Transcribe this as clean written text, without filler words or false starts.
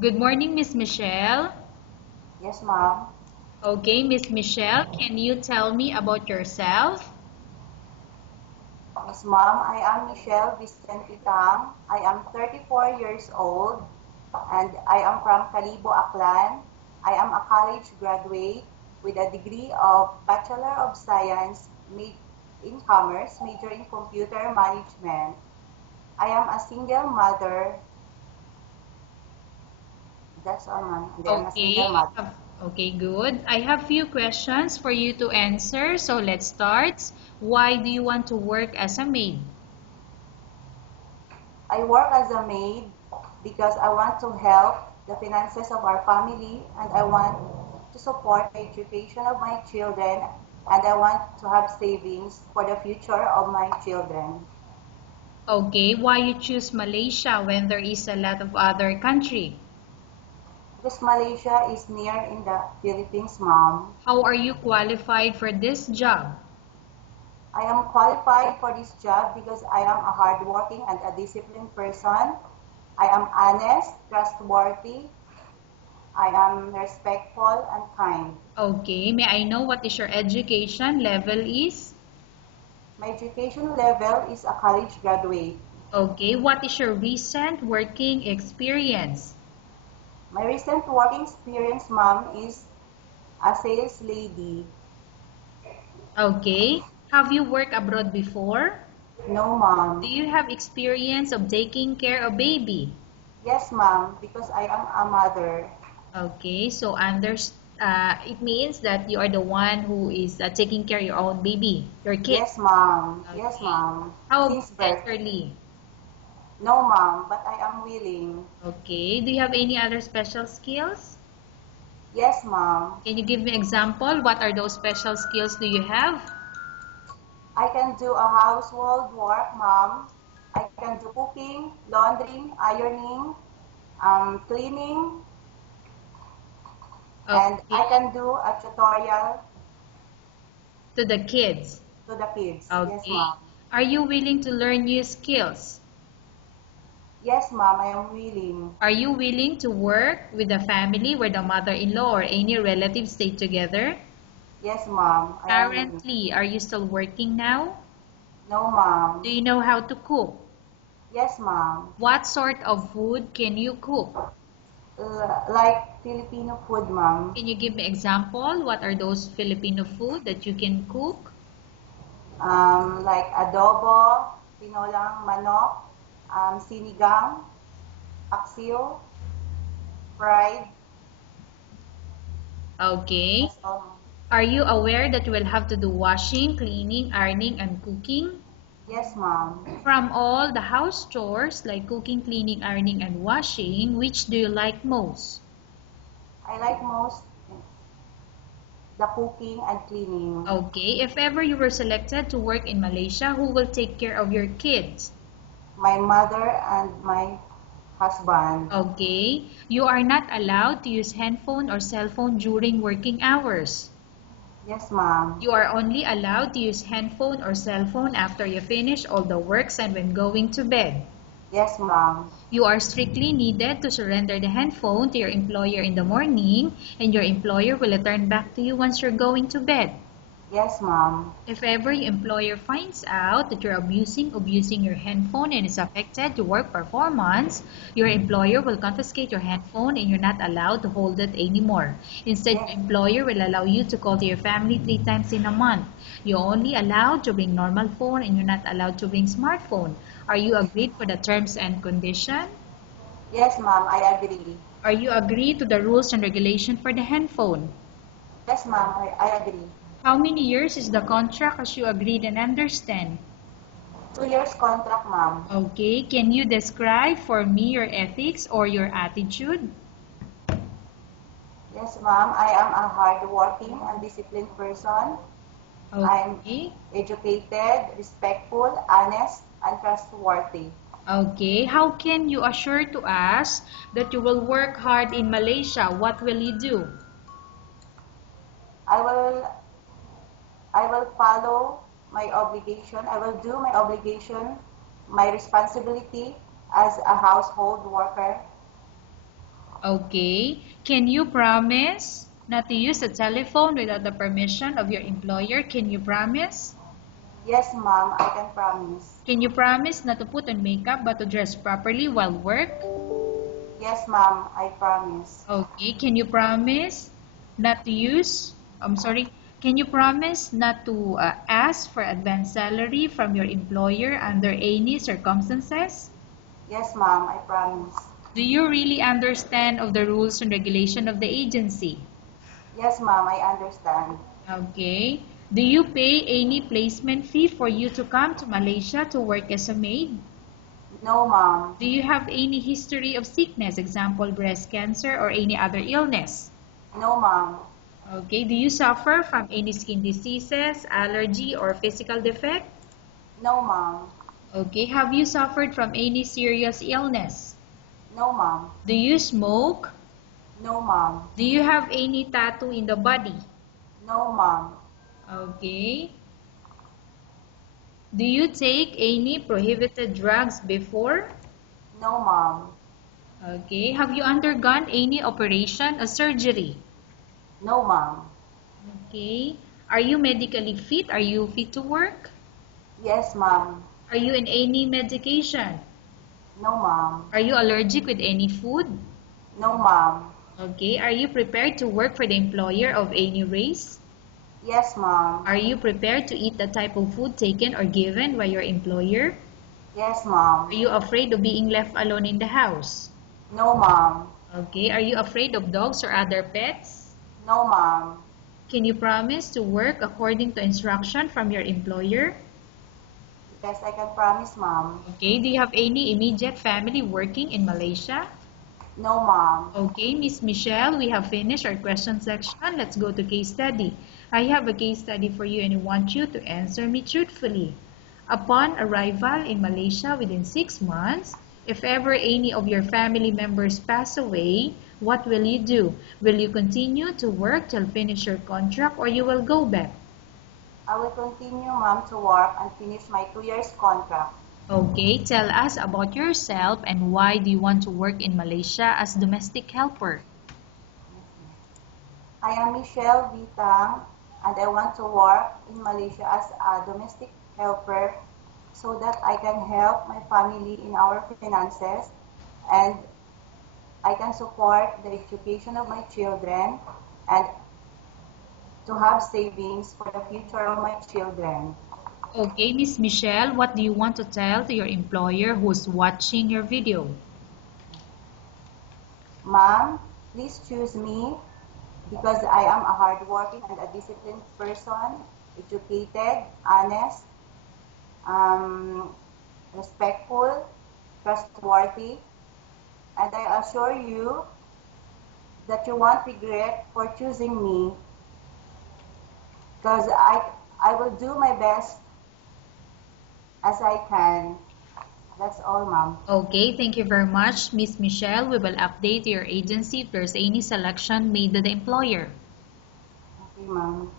Good morning, Miss Michelle. Yes, ma'am. Okay, Miss Michelle, can you tell me about yourself? Yes, ma'am. I am Michelle Vicente Tang. I am 34 years old and I am from Calibo, Aklan. I am a college graduate with a degree of Bachelor of Science in Commerce, major in Computer Management. I am a single mother. That's all, ma'am. And I am a Okay, single mother. okay, good. I have few questions for you to answer. So let's start. Why do you want to work as a maid? I work as a maid because I want to help the finances of our family and I want to support the education of my children and I want to have savings for the future of my children. Okay, why you choose Malaysia when there is a lot of other country? Because Malaysia is near in the Philippines, mom. How are you qualified for this job? I am qualified for this job because I am a hardworking and a disciplined person. I am honest, trustworthy, I am respectful and kind. Okay, may I know what is your education level is? My education level is a college graduate. Okay, what is your recent working experience? My recent working experience, ma'am, is a sales lady. Okay, have you worked abroad before? No, Do ma'am. you have experience of taking care of baby? Yes, ma'am, because I am a mother. Okay, so it means that you are the one who is taking care of your own baby, your kid. Yes, ma'am. Yes, Okay. ma'am. How about Since birth. elderly? No, ma'am, but I am willing. Okay. Do you have any other special skills? Yes, ma'am. Can you give me example? What are those special skills do you have? I can do a household work, ma'am. I can do cooking, laundering, ironing, cleaning, and Okay. I can do a tutorial To the kids. to the kids. Yes, Okay. ma'am. Are you willing to learn new skills? Yes, ma'am, I am willing. Are you willing to work with a family where the mother-in-law or any relatives stay together? Yes, ma'am, I am willing. Currently, are you still working now? No, Do ma'am. you know how to cook? Yes, ma'am. What sort of food can you cook? Like Filipino food, ma'am. Can you give me example? What are those Filipino food that you can cook? Like adobo, tinolang manok, sinigang, paksiw, fried. Okay. That's all. Are you aware that you will have to do washing, cleaning, ironing, and cooking? Yes, ma'am. From all the house chores like cooking, cleaning, ironing, and washing, which do you like most? I like most the cooking and cleaning. Okay, if ever you were selected to work in Malaysia, who will take care of your kids? My mother and my husband. Okay, you are not allowed to use handphone or cell phone during working hours. Yes, ma'am. You are only allowed to use handphone or cell phone after you finish all the works and when going to bed. Yes, ma'am. You are strictly needed to surrender the handphone to your employer in the morning, and your employer will return back to you once you're going to bed. Yes, ma'am. If ever your employer finds out that you're abusing your handphone and is affected your work performance, your employer will confiscate your handphone and you're not allowed to hold it anymore. Instead, Yes, your employer will allow you to call to your family 3 times in a month. You're only allowed to bring normal phone and you're not allowed to bring smartphone. Are you agreed for the terms and condition? yes, ma'am. I agree. Are you agreed to the rules and regulation for the handphone? Yes, ma'am. I agree. How many years is the contract as you agreed and understand? 2 years contract, ma'am. Okay, can you describe for me your ethics or your attitude? Yes, ma'am. I am a hardworking and disciplined person. I'm Okay. educated, respectful, honest, and trustworthy. Okay, how can you assure to us that you will work hard in Malaysia? What will you do? I will I will follow my obligation. I will do my obligation, my responsibility as a household worker. Okay. Can you promise not to use the telephone without the permission of your employer? Can you promise? Yes, ma'am, I can promise. Can you promise not to put on makeup but to dress properly while work? Yes, ma'am, I promise. Okay. Can you promise not to use, I'm sorry, can you promise not to ask for advance salary from your employer under any circumstances? Yes, ma'am, I promise. Do you really understand of the rules and regulation of the agency? Yes, ma'am, I understand. Okay. Do you pay any placement fee for you to come to Malaysia to work as a maid? No, ma'am. Do you have any history of sickness, example breast cancer or any other illness? No, ma'am. Okay. Do you suffer from any skin diseases, allergy or physical defect? No, ma'am. Okay. Have you suffered from any serious illness? No, ma'am. Do you smoke? No, ma'am. Do you have any tattoo in the body? No, ma'am. Okay. Do you take any prohibited drugs before? No, ma'am. Okay. Have you undergone any operation or surgery? No, ma'am. Okay. Are you medically fit? Are you fit to work? Yes, ma'am. Are you in any medication? No, ma'am. Are you allergic with any food? No, ma'am. Okay. Are you prepared to work for the employer of any race? Yes, ma'am. Are you prepared to eat the type of food taken or given by your employer? Yes, Are ma'am. you afraid of being left alone in the house? No, ma'am. Okay. Are you afraid of dogs or other pets? No, ma'am. Can you promise to work according to instruction from your employer? Yes, I can promise, ma'am. Okay. Do you have any immediate family working in Malaysia? No, ma'am. Okay, Miss Michelle, we have finished our question section. Let's go to case study. I have a case study for you and I want you to answer me truthfully. Upon arrival in Malaysia within 6 months, if ever any of your family members pass away, what will you do? Will you continue to work till finish your contract or you will go back? I will continue, ma'am, to work and finish my 2 years contract. Okay, tell us about yourself and why do you want to work in Malaysia as domestic helper? I am Michelle Vitang, and I want to work in Malaysia as a domestic helper so that I can help my family in our finances and I can support the education of my children and to have savings for the future of my children. Okay, Miss Michelle, what do you want to tell to your employer who's watching your video? Ma'am, please choose me because I am a hardworking and a disciplined person, educated, honest, um, respectful, trustworthy, and I assure you that you won't regret for choosing me because I will do my best as I can. That's all, ma'am. Okay, thank you very much, Miss Michelle. We will update your agency if there's any selection made to the employer. Okay, ma'am.